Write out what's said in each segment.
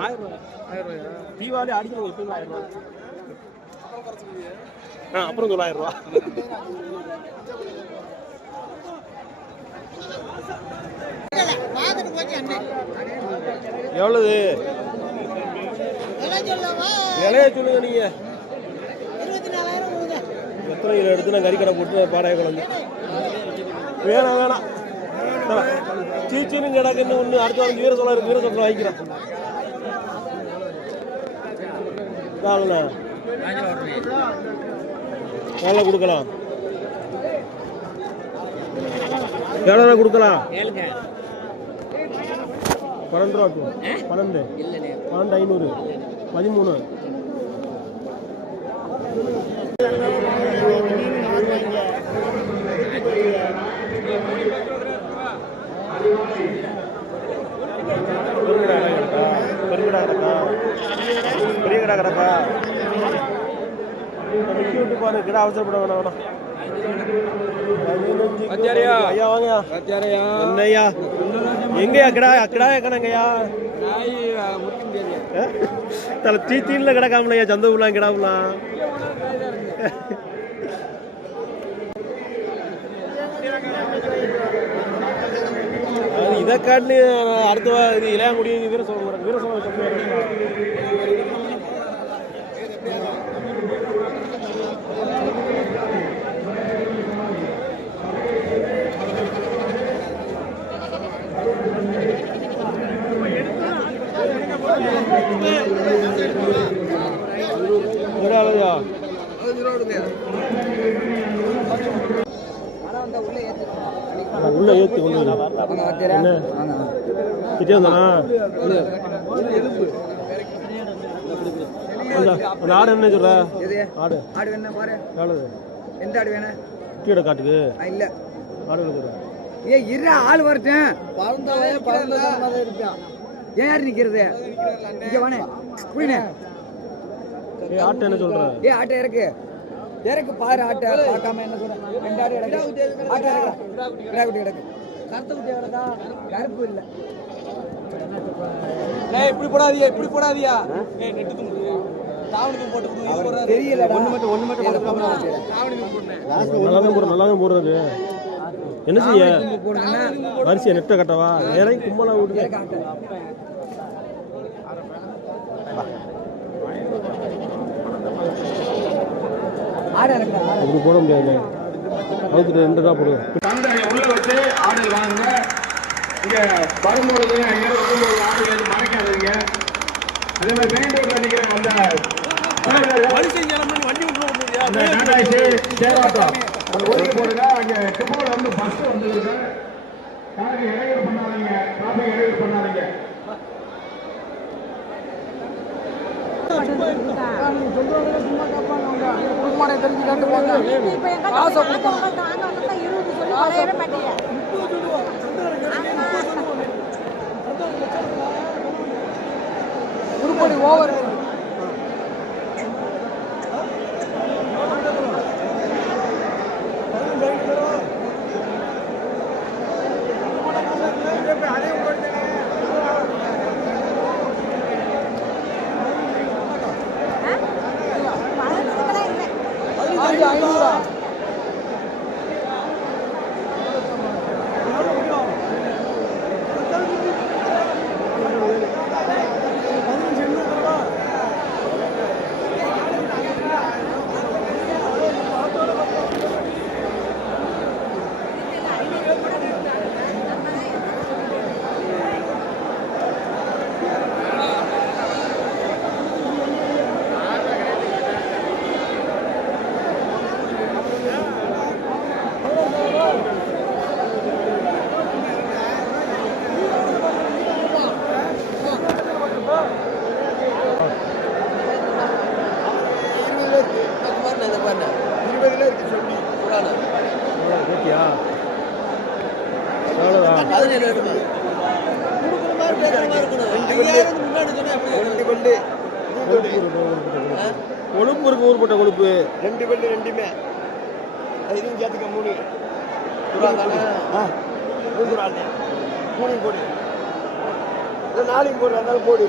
1000 ரூபாயா? தீபாவளி அடிக்கணும் எப்பயுமே 1000 ரூபா. அப்புறம் 900 ரூபா. எவ்வளவு விலைய சொல்லுங்க நீங்க. எத்தனை கிலோ எடுத்து நான் கறிக்கடை போட்டு பாடைய குழந்தை வேணாம் வேணாம் சீச்சின்னு கிடக்குன்னு ஒன்று அடுத்த வந்து வீர சொல்ல இருக்கு. வீர சொல்ல வாங்கிக்கிறேன். நல்லா கொடுக்கலாம். எவ்வளோ கொடுக்கலாம்? 12 ரூபாய்க்கு 12 500 13 பெரிய கடை கிடக்கா விட்டு பாரு. கிடா அவசரப்பட வேணாம். ஐயா வாங்க. என்னய்யா எங்கயா கிடா கிடாய கணங்கய்யா தலை தீத்தீன்ல கிடக்காமலையா சந்தோலாம் கிடாமலாம். இதை காட்டு அடுத்த இது இளையாங்குடி வீர சொல்ல வீர சொல்ல உள்ள ஏத்தி கொண்டு ஆடு என்ன சொல்ற? ஆடு ஆடு வேணும் பாரு. எவ்வளவு? எந்த ஆடு வேணும்? கீழே காட்டுக்கு இல்ல ஆடு ஏ இரு ஆள் வரட்டும். ஏன் யாரு நிக்கிறது? இங்க வானே புரியனே. ஏ ஆட்டு என்ன சொல்ற? ஏ ஆட்டு இறக்கு இறக்கு பாரு. ஆட்டை பார்க்காம என்ன சொல்ற? 2 ஆடு இறக்கு. ஆட்டு இறக்குடா. கிடா குட்டி இறக்கு. கருத்து குட்டி இறக்கா? கருப்பு இல்ல. ஏய் இப்படி போடாதீயா இப்படி போடாதீயா. ஏய் நெட்டு துண்டு தாவணிக்கு போட்டு கொடுங்க. தெரியல ஒண்ணு மட்டும் போடுறோம். தாவணிக்கு போடுறேன். நல்லாவே போடுறது. என்ன செய்ய வரிசையை நெட்ட கட்டவா? இறங்கி கும்பலா விடுங்க. இப்படி போட முடியாது. அதுக்கு 2 தான் போடுவேன். உள்ள வச்சு ஆடு வாங்க. இங்க வரும்போது ஆடு மறைக்காதீங்க. அதே மாதிரி மெயின் ரோட்ல நிக்கிற அந்த வரிசை வண்டி ஒதுக்கி போடுங்க. அங்க டிப்போல வந்து பஸ் வந்துருங்க. யாருக்கு இடையூறு பண்ணாதீங்க. டிராபிக் இடையூறு பண்ணாதீங்க. சும்மா காப்பாங்க. குடும்பமான தெரிஞ்சு காட்டுவாங்க. உருப்படி ஓவர் கொழுப்பு இருக்கு. ஊர்பட்ட கொழுப்பு 2 வெள்ளி 2மே இதையும் சேர்த்துக்க 3 3 போடு 4 போடு. வந்தாலும் போடு.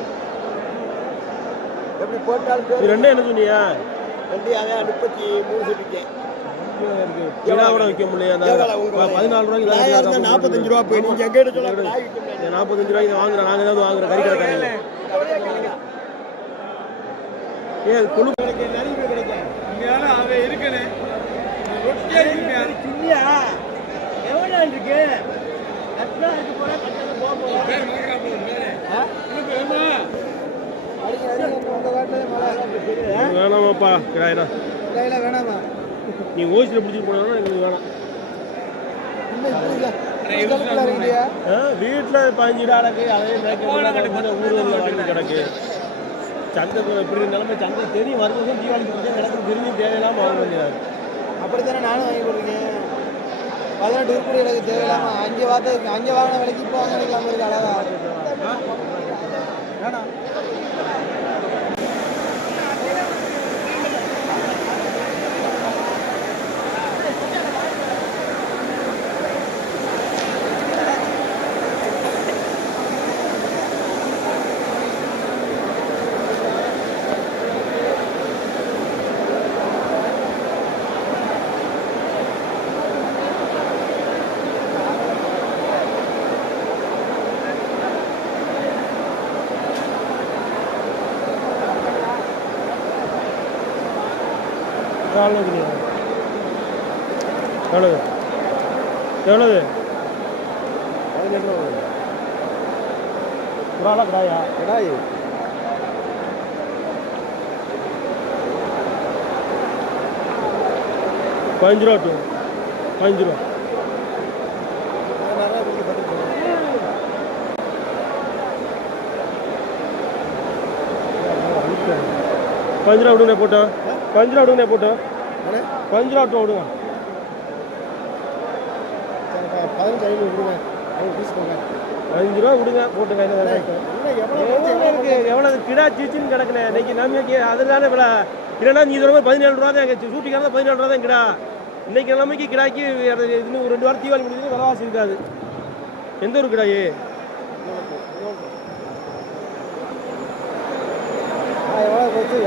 எப்படி போட்டாலும் ரெண்டே என்ன சொன்னியா? ரெண்டு அதான் 33 சொல்லிட்டேன். கிடா கூட வைக்க முடியல. 14 ரூபாய்க்கு 45 ரூபா போய் நீங்க எங்க சொல்ல 45 ரூபாய்க்கு வாங்குறேன். நாங்க ஏதாவது வாங்குறோம் கறி கடைக்காரங்க. ஏன் குழு கிடைக்க நிறைய கிடைக்க இங்கேயால அவன் இருக்கனே ரொட்டியா இருக்கு அது சின்னியா எவ்வளோ இருக்கு அத்தா இருக்கு போற கட்டல போக போறோம் பேர் மறக்கறா போறோம் பேர் இன்னும் ஏமா உங்க வாட்டல மழை வேணாமாப்பா கிடாயிடா கிடாயில வேணாமா நீ ஓசில பிடிச்சிட்டு போனா எனக்கு வேணாம் வீட்டுல 15 இடம் கிடக்கு அதே ஊர்ல கிடக்கு சந்தை இப்படி நிலைமை சந்தை தெரியும் வருஷம் தீபாவளிக்கு கிடக்கு தெரிஞ்சு தேவையில்லாம வாங்க வேண்டியது அப்படித்தானே நானும் வாங்கி கொடுக்கேன் 18 உருப்படி எனக்கு தேவையில்லாம அங்கே வாங்கின விலைக்கு இப்போ வாங்க நினைக்கலாம் இருக்கு அழகா வேணாம் எவ்வளவு எவ்வளவு புறாலாம் கிடாயா கிடாய் 15 ரூபா டூ 15 ரூபா पंज रहा उड़ूंगे पोटा 5 रहा उड़ूंगे पोटा 5 रहा तो उड़ूंगा 5 ரூபா கொடுங்க போட்டுங்க எவ்வளவு கிடா சீச்சின்னு கிடக்குனே இன்னைக்கு நம்பிக்கை அதுதானே விலை இல்லைன்னா நீ சொல்ல 17 ரூபா தான் எங்கள் சூட்டிக்கான 17 ரூபா தான் கிடா இன்னைக்கு நிலைமைக்கு கிடாக்கி இன்னும் 2 வாரம் தீபாவளி முடிஞ்சு விலைவாசி இருக்காது எந்த ஒரு கிடாயே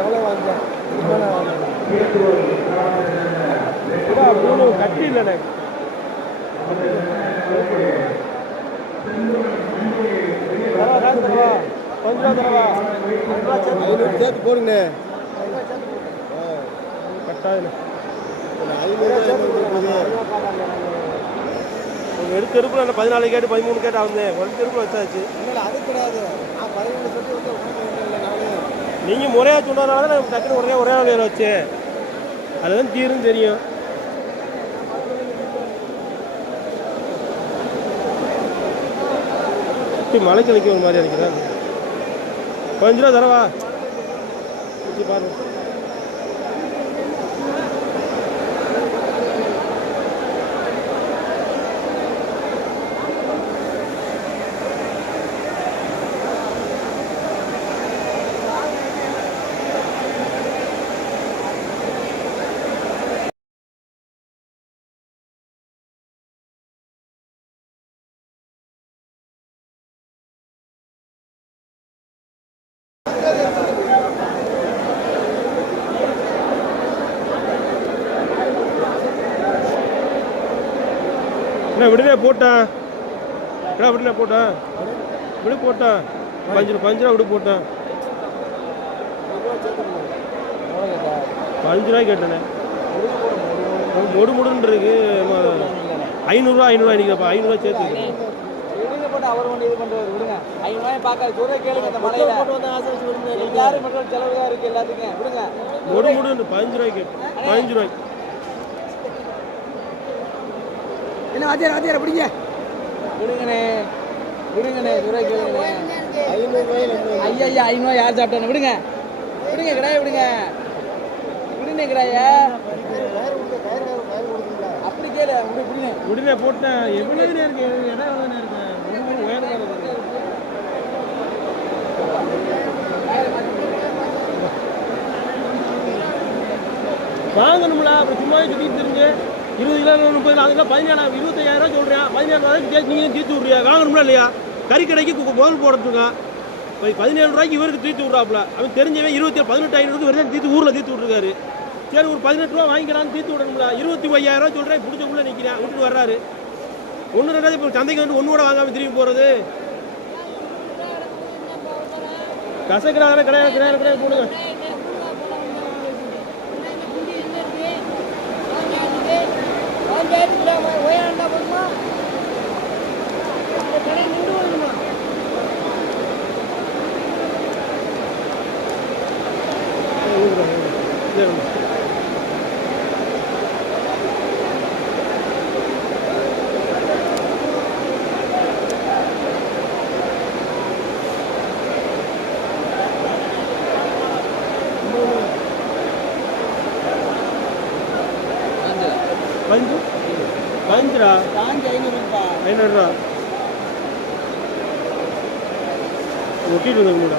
எவ்வளோ வாங்க கட்டி இல்லைண்ணே சேர்த்து போடுங்கண்ணே கட்டாயம் எடுத்த இருப்பில் 14 கேட்டு 13 கேட்டு ஆகுது ஒரு திருப்பில் வச்சாச்சு அது கிடையாது நீங்கள் முறையாக சொன்னதுனால தான் டக்குன்னு ஒரே வேலை வச்சேன் அதுதான் தீருன்னு தெரியும் மலைக்கு நிற்க ஒரு மாதிரி நினைக்கிறேன் 5 ரூபா தரவா பாருங்க என்ன விடுதே போட்டேன் என்ன விடுதே போட்டேன் விடு போட்டேன் 5 ரூபா விடு போட்டேன் 5 ரூபாய் கேட்டேனே முடுன்னு இருக்கு 500 இன்னைக்குப்பா 500 சேர்த்து போட்டு அவர் ஒன்று இது பண்ணுறது விடுங்க 5 ரூபாய் பார்க்காது சொல்ல கேளுங்க இந்த மலையில எல்லாரும் மட்டும் செலவு தான் இருக்கு எல்லாத்துக்கும் விடுங்க முடுன்னு 15 ரூபாய்க்கு 15 ரூபாய்க்கு என்ன வாத்தியார் பிடிங்க விடுங்கண்ணே துறை கேளுங்கண்ணே 500 ஐயா 500 யார் சாப்பிட்டானு விடுங்க கிடாய விடுங்க கிடாய அப்படி கேளு விடுனே போட்டேன் எவ்வளவு நேரம் இருக்கு இடம் எவ்வளவு நேரம் இருக்கு வாங்கணும்ல அப்புறம் சும்மா சுத்திட்டு தெரிஞ்சு 20 கிலோ 30 அதுக்கு 25,000 சொல்கிறேன் 17,000 நீங்களும் தீர்த்து விட்றியா வாங்கணும்ல இல்லையா கறி கடைக்கு முதல் போடுறதுங்க 17 ரூபாய்க்கு இவருக்கு தீர்த்து விட்றாப்புல. அவன் தெரிஞ்சவன் 18,500 வருது தீர்த்து ஊரில் தீர்த்து விட்ருக்காரு. சரி ஒரு 18 ரூபா வாங்கிக்கலான்னு தீர்த்து விடணும்ல. 25,000 சொல்கிறேன், பிடிச்சக்குள்ளே நிற்கிறேன், விட்டுட்டு வர்றாரு. 1-2 இப்போ சந்தைக்கு வந்து ஒன்று கூட வாங்காமல் திரும்பி போகிறது. கசக்கிறாங்க கிடையாது போடுங்க. பஞ்சுரா 500 ரூபா ஒட்டிட்டு வந்துடா.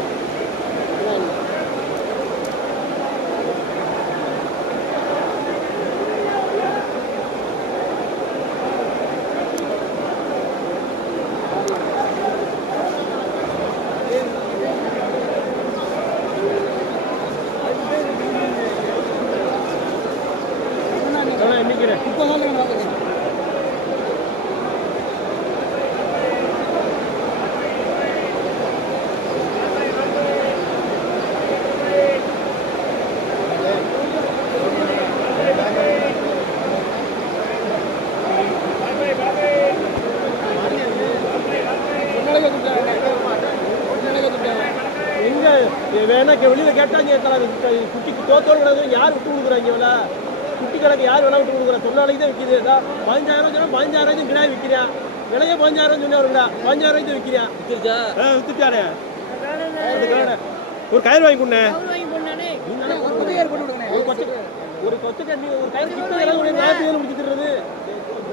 வேணா வெளியில் கேட்டாங்க குட்டிக்கு தோத்தோடு கிடக்கு யார் விட்டு கொடுக்குறாங்க வேலை குட்டி கணக்கு யார் வேணா விட்டு கொடுக்குறா சொன்னாலைக்கு தான் விற்கிது. 15,000 சொன்னால் 15,000 கிடாய் விற்கிறேன். விலையே 15,000 சொன்னா 15,000 விற்கிறேன். வித்துட்டாரு. ஒரு கயிறு வாங்கி கொண்டே ஒரு கொச்சை கண்ணி ஒரு கயிறு கிட்ட முடிச்சுறது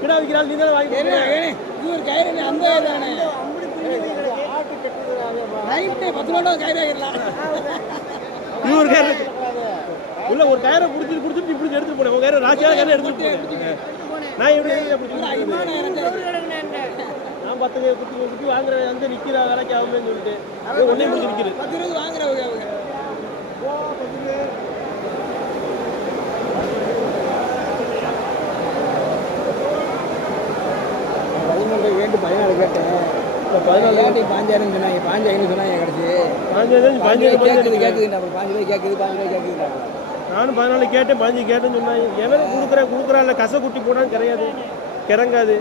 கிடா விற்கிறாள். நீங்க வாங்கி உள்ள ஒரு கயிறை குடிச்சிட்டு இப்படி எடுத்துட்டு போனேன். கயிறு ராசியான கயிறு எடுத்துட்டு நான் எப்படி நான் 10 குட்டி வாங்குறேன் வந்து நிக்கிறா வேலைக்கு ஆகுமேன்னு சொல்லிட்டு ஒன்னே முடிச்சு நிற்கிறது வாங்குறேன். வேண்டு 14 கேட்டேன். 14 கேட்டு 5,000 சொன்னாங்க. 5,500 சொன்னாங்க. கிடச்சி கேட்குது 5,000 கேட்குது. நானும் 14 கேட்டேன் 15 கேட்டேன்னு சொன்னாங்க. எவரும் கொடுக்குறா இல்லை கசை குட்டி போடான்னு கிடையாது கிறங்காது.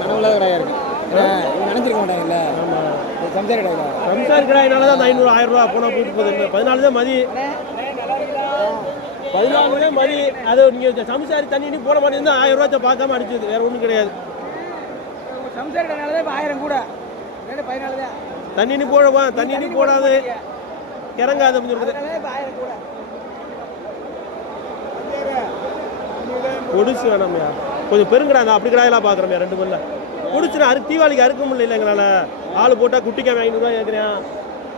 நனவுல கடையா இருக்கு நினைச்சிருக்க மாட்டாங்கல்ல. ஆமாம் சம்சாரி கடையினால தான் 500 1000 ரூபா போனால் போட்டு போகுது. 14 தான் மதி 14 தான் மதி. அது நீங்கள் சம்சாரி தண்ணி போட மாட்டேங்குது 1000 ரூபா பார்க்காம அடிச்சது வேற ஒன்றும் கிடையாது. சம்சாரி கடையினால தான் 1000 கூட 14 தான் தண்ணி போடுவான். தண்ணி போடாது கிறங்காது அப்படின்னு சொல்றது. பொடிச்சு வேணாமையா கொஞ்சம் பெருங்கடா அப்படி கடாயெல்லாம் பார்க்குறோமே 2 மணில பொடிச்சுனா தீபாவளிக்கு அறுக்க முடியல எங்களால். ஆள் போட்டால் குட்டிக்கு 500 ரூபா கேட்குறேன்.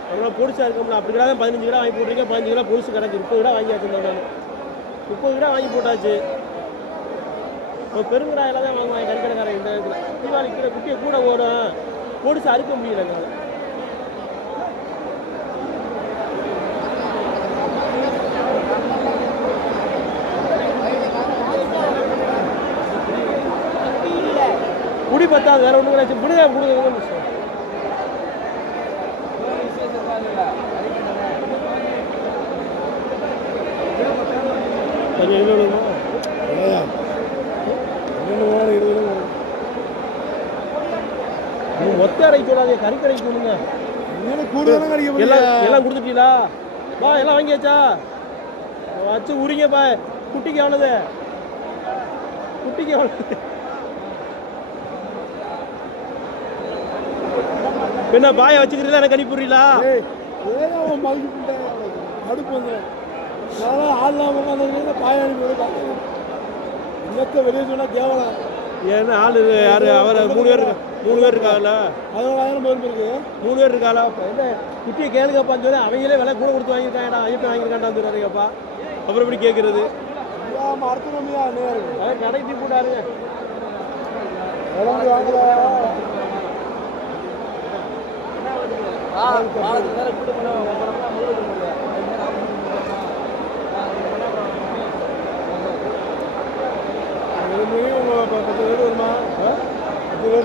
அதனால் பொடிச்சு அறுக்க முடியல. அப்படி கடை 15 கிலோ வாங்கி போட்டுருக்கேன். 15 கிலோ பொடிச்சு கிடக்கு 30 கிலோ வாங்கி வச்சுருந்தேன். நான் 30 கிலோ வாங்கி போட்டாச்சு. இப்போ பெருங்கடாயெல்லாம் தான் வாங்குவாங்க கறிக்கடைக்காரன். இந்த இதில் தீபாவளிக்கு குட்டியை கூட ஓடும் பொடிச்சு அறுக்க முடியல எங்களால். குடி பத்தாது வேற ஒன்றும் கிடையாது. புடிதா கொடுக்குறது மொத்த அடைக்க சொல்லாதே கறிக்கடைக்கு கொடுங்க. எல்லாம் கொடுத்துட்டீங்களா? பா எல்லாம் வாங்கியாச்சா? வச்சு உரிங்கப்பா. குட்டிக்கு எவ்வளவு? குட்டிக்கு எவ்வளவு? என்ன பாய வச்சுக்கிறீங்களா? எனக்கு அனுப்பிடுறீங்களா? அடுப்பு வந்துடும் ஆள் பாய அனுப்பி வெளியே சொன்னா கேவலம். ஏன்னா ஆள் யாரு அவர் 3 பேர் இருக்காங்கல்ல. 16,000 பேர் இருக்கு. 3 பேர் இருக்காளா? என்ன குட்டியை கேளுங்கப்பான்னு சொல்லி அவங்களே விலை கூட கொடுத்து வாங்கியிருக்காங்கடா. ஐயப்பன் வாங்கியிருக்காண்டான்னு சொல்றாருப்பா. அப்புறம் எப்படி கேட்கறது? அர்த்தமியா கடைக்கு போட்டாருங்க.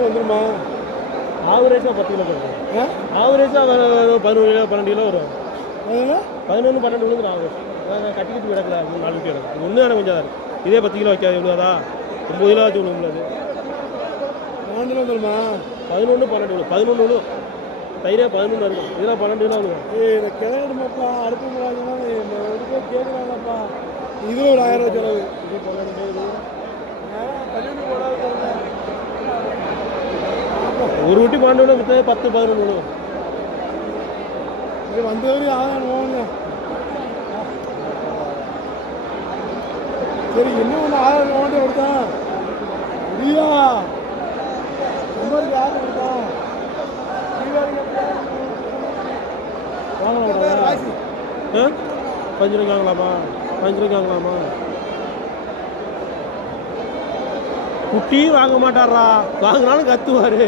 வந்துருமா ஆவரேஜாக 10 கிலோ வரும். ஆவரேஜாக 11 கிலோ 12 கிலோ வரும். 11 12 விழுந்து ஆவரேஜ் கட்டிக்கிட்டு கிடக்கல 4 குட்டி கிடக்கு. ஒன்று தானே கொஞ்சம் இருக்கு. இதே 10 கிலோ வைக்காது எவ்வளோதா 9 கிலோ ஆச்சு விழும். அது 11 வந்துருமா 11 12 விழும். 11 விழும். தயிரே 11 இருக்கும். இதெல்லாம் 12 கிலோ விழும். இதை கிளம்பிடுமாப்பா அடுப்பு கேட்குறாங்கப்பா. இது ஒரு 1000 ரூபா செலவு. இது 12 ஒரு குட்டி 12 விழும். விற்றது 10 11 விழும். இது வந்தவரையும் ஆதாரம் சரி என்ன ஒன்று ஆதாரம் ஓட்டு கொடுத்தான் இல்லையா நம்பருக்கு யாரும் கொடுத்தான் வாங்கலாம். 5 ரூபாய்க்கு வாங்கலாமா 5 ரூபாய்க்கு வாங்கலாமா? குட்டியும் வாங்க மாட்டாரா. வாங்கினாலும் கத்துவார்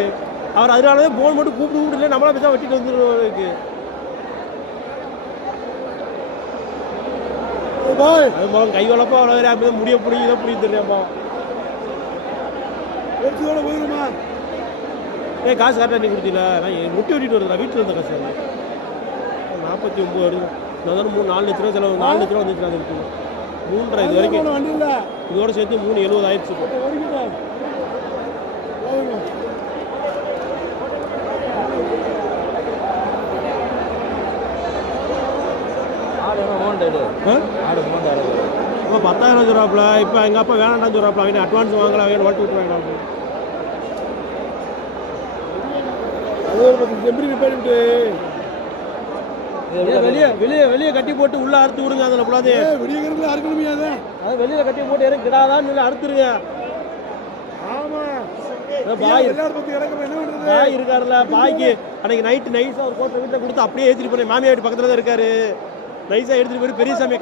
அவர். அதனாலதான் போன் மட்டும் கூப்பிட்டு இல்லை நம்மளா பேச வெட்டிட்டு வந்துருக்கு. அது மூலம் கை வளப்பா அவ்வளோ முடிய பிடிக்கும் இதை பிடிக்க தெரியாப்பா. போயிருமா காசு கரெக்டாக நீ கொடுத்தீங்களா? நான் முட்டி வெட்டிட்டு வருதுடா. வீட்டில் இருந்த காசு 49 வருது. நான் 4 லட்ச ரூபா செலவு 4 லட்ச ரூபா வந்துச்சு. அது இருக்குது 3.5 இது வரைக்கும் வண்டி இல்லை. இதோட சேர்த்து 3.70 ஆயிடுச்சு. இப்போ 10,000 சொல்கிறாப்புல. இப்போ எங்கள் அப்பா வேணாண்டான்னு சொல்கிறாப்புல. அவங்க அட்வான்ஸ் வாங்கலாம் வேணும் வளர்த்து விட்டுருவாங்க. அது ஒரு 10 செம்பரி ரிப்பேரிட்டு வெளியே கட்டி போட்டு உள்ள அறுத்து விடுங்க. அதில் கூடாது விடியங்கிறது அறுக்கணுமையா? அது வெளியில் கட்டி போட்டு எனக்கு கிடாதான்னு இல்லை அறுத்துருங்க. பாய் இருக்காருல்ல பாய்க்கு அன்னைக்கு நைட்டு நைஸாக ஒரு கோட்டை வீட்டில் கொடுத்து அப்படியே ஏற்றிட்டு போனேன். மாமியார் வீட்டு பக்கத்தில் தான் இருக்காரு. நைஸாக எடுத்துகிட்டு போய் பெரிய சாமி